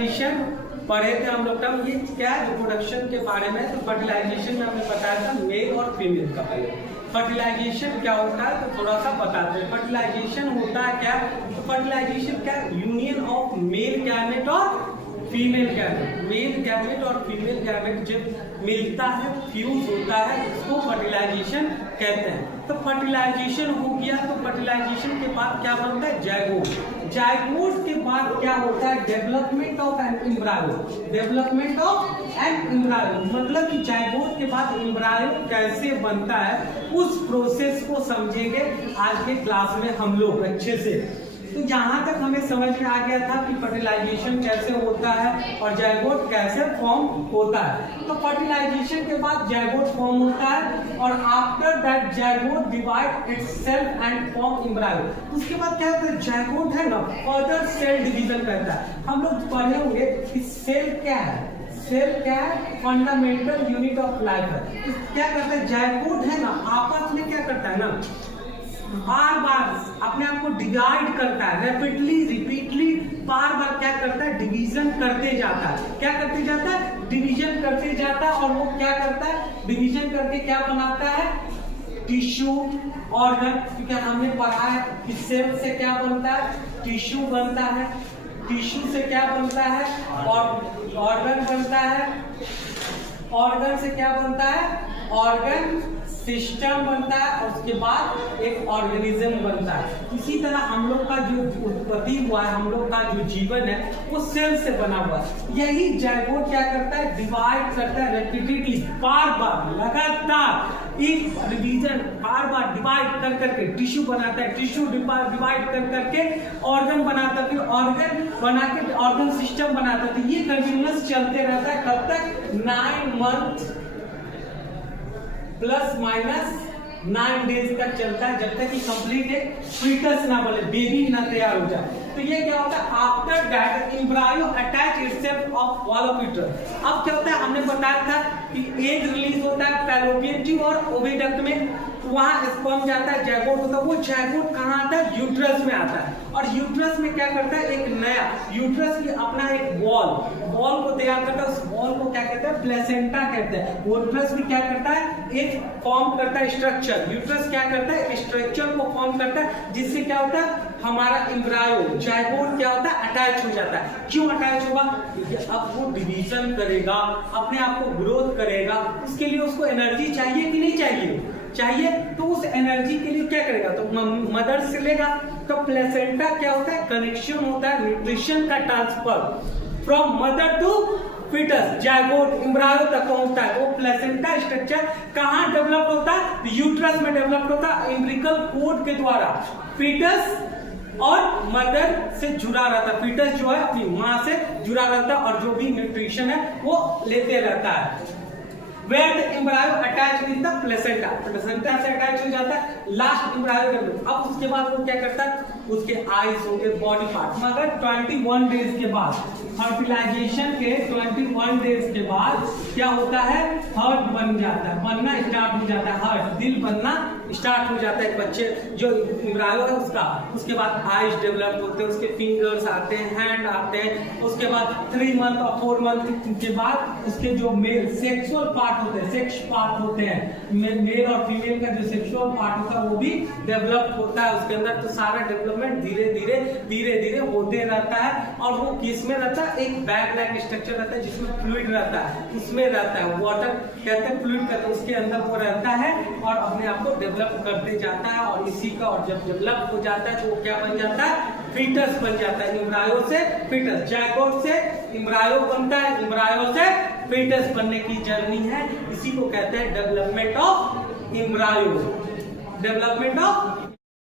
Fertilisation पढ़े थे हम लोग। तब ये क्या है रिप्रोडक्शन के बारे में। तो फर्टिलाइजेशन में हमने बताया था मेल और फीमेल का। पहले फर्टिलाइजेशन क्या होता है तो थोड़ा सा बताते हैं। फर्टिलाइजेशन होता है क्या, तो फर्टिलाइजेशन क्या, यूनियन ऑफ मेल गैमेट और फीमेल गैमेट। मेल गैमेट और फीमेल गैमेट जब मिलता है, फ्यूज होता है, इसको फर्टिलाइजेशन कहते हैं। तो फर्टिलाइजेशन हो गया, तो फर्टिलाइजेशन के बाद क्या बनता है, जाइगोट। जाइगोट के बाद क्या होता है, development of an embryo. Development of an embryo मतलब कि जाइगोट के बाद एम्ब्रायो कैसे बनता है, उस प्रोसेस को समझेंगे आज के क्लास में हम लोग अच्छे से। तो यहाँ तक हमें समझ में आ गया था कि फर्टिलाइजेशन कैसे होता है और जाइगोट कैसे फॉर्म होता है। तो फर्टिलाइजेशन के बाद जाइगोट फॉर्म होता है और after that zygote divide itself and form embryo. उसके बाद क्या होता है, जाइगोट है ना फर्दर सेल डिवीजन करता है। हम लोग पढ़े होंगे कि सेल क्या है, सेल क्या है, फंडामेंटल यूनिट ऑफ लाइफ है। तो क्या करता है, जाइगोट है ना आपस में क्या करता है ना, बार बार अपने आप को डिवाइड करता है, रैपिडली रिपीटली बार बार क्या करता है, डिवीजन करते जाता है। क्या करते जाता है, डिवीजन करते जाता है। और वो क्या करता है, डिवीजन करके क्या बनाता है, टिश्यू, ऑर्गन। क्योंकि हमने पढ़ा है कि सेल से क्या बनता है, टिश्यू बनता है, टिश्यू से क्या बनता है, और ऑर्गन बनता है, ऑर्गन से क्या बनता है, ऑर्गन सिस्टम बनता है, और उसके बाद एक ऑर्गेनिज्म बनता है। इसी तरह हम लोग का जो उत्पत्ति हुआ है, हम लोग का जो जीवन है, वो सेल से बना हुआ है। यही जाइगोट क्या करता है, डिवाइड करता है रेपिटेडली, बार बार लगातार एक डिवीजन बार बार डिवाइड कर करके टिश्यू बनाता है, टिश्यू डिवाइड कर करके ऑर्गन बनाता है, फिर ऑर्गन बना के ऑर्गन सिस्टम बनाता है। तो ये कंटिन्यूअस चलते रहता है कब तक, 9 मंथ प्लस माइनस 9 डेज तक चलता है, जब तक कि कंप्लीट एक फीटस ना बने, बेबी ना तैयार हो जाए। तो ये क्या होता है, after that embryo attach itself of wall of uterus. अब क्या होता है, हमने बताया था कि एग रिलीज होता है फैलोपियन ट्यूब और ओविडक्ट में, वहां स्पर्म जाता है, जाइगोट होता है। वो जाइगोट कहाँ आता है, यूट्रस में आता है। और यूट्रस में क्या करता है, एक नया यूट्रस की अपना एक वॉल को तैयार करता है। उस वॉल को क्या कहते हैं, प्लेसेंटा कहते हैं। यूट्रस भी क्या करता है, एक फॉर्म करता है स्ट्रक्चर। यूट्रस क्या करता है, स्ट्रक्चर को फॉर्म करता है, जिससे क्या होता है, हमारा एम्ब्रायो जाइगोट क्या होता है, अटैच हो जाता है। क्यों अटैच होगा, क्योंकि अब वो डिवीजन करेगा, अपने आप को ग्रोथ करेगा, उसके लिए उसको एनर्जी चाहिए कि नहीं चाहिए। तो उस एनर्जी के लिए क्या करेगा, तो मदर से लेगा। तो प्लेसेंटा क्या होता है, कनेक्शन होता है, न्यूट्रिशन का transfer from mother to foetus, zygote embryo तक पहुंचता है। वो प्लेसेंटा स्ट्रक्चर कहाँ डेवलप होता है, यूट्रस में डेवलप होता है, एम्ब्रिकल कोड के द्वारा। फीटस और मदर से जुड़ा रहता है, फीटस जो है अपनी माँ से जुड़ा रहता है और जो भी न्यूट्रिशन है वो लेते रहता है। Where the embryo attached with the placenta, placenta से अटैच हो जाता है, लास्ट एम्ब्रायो डेवलप। अब उसके बाद वो क्या करता है, उसके आईज हो गए, बॉडी पार्ट। मगर 21 डेज के बाद, फर्टिलाइजेशन के 21 डेज के बाद क्या होता है, हार्ट बन जाता है, बनना स्टार्ट हो जाता है, हार्ट दिल बनना स्टार्ट हो जाता है बच्चे जो एम्ब्रायो है उसका। उसके बाद आईज डेवलप होते हैं, उसके फिंगर्स आते हैं, हैंड आते हैं। उसके बाद 3 मंथ और 4 मंथ के बाद उसके जो मेल सेक्सुअल पार्ट होते हैं, सेक्स पार्ट होते हैं, मेल और फीमेल का जो सेक्सुअल पार्ट होता है वो भी डेवलप होता है उसके अंदर। तो सारा डेवलपमेंट धीरे धीरे होते रहता है। और वो किस में रहता है, एक बैग लाइक स्ट्रक्चर रहता है जिसमें फ्लूइड रहता है, उसमें रहता है, वाटर कहते हैं, फ्लूइड कहते हैं, उसके अंदर वो रहता है और अपने आप को डेवलप करते जाता है। और इसी का, और जब डेवलप हो जाता है तो वो क्या बन जाता है, फीटस बन जाता है। एम्ब्रायो से फीटस, जाइगोट से एम्ब्रायो बनता है, एम्ब्रायो से फीटस बनने की जर्नी है। इसी को कहते हैं development of embryo, development of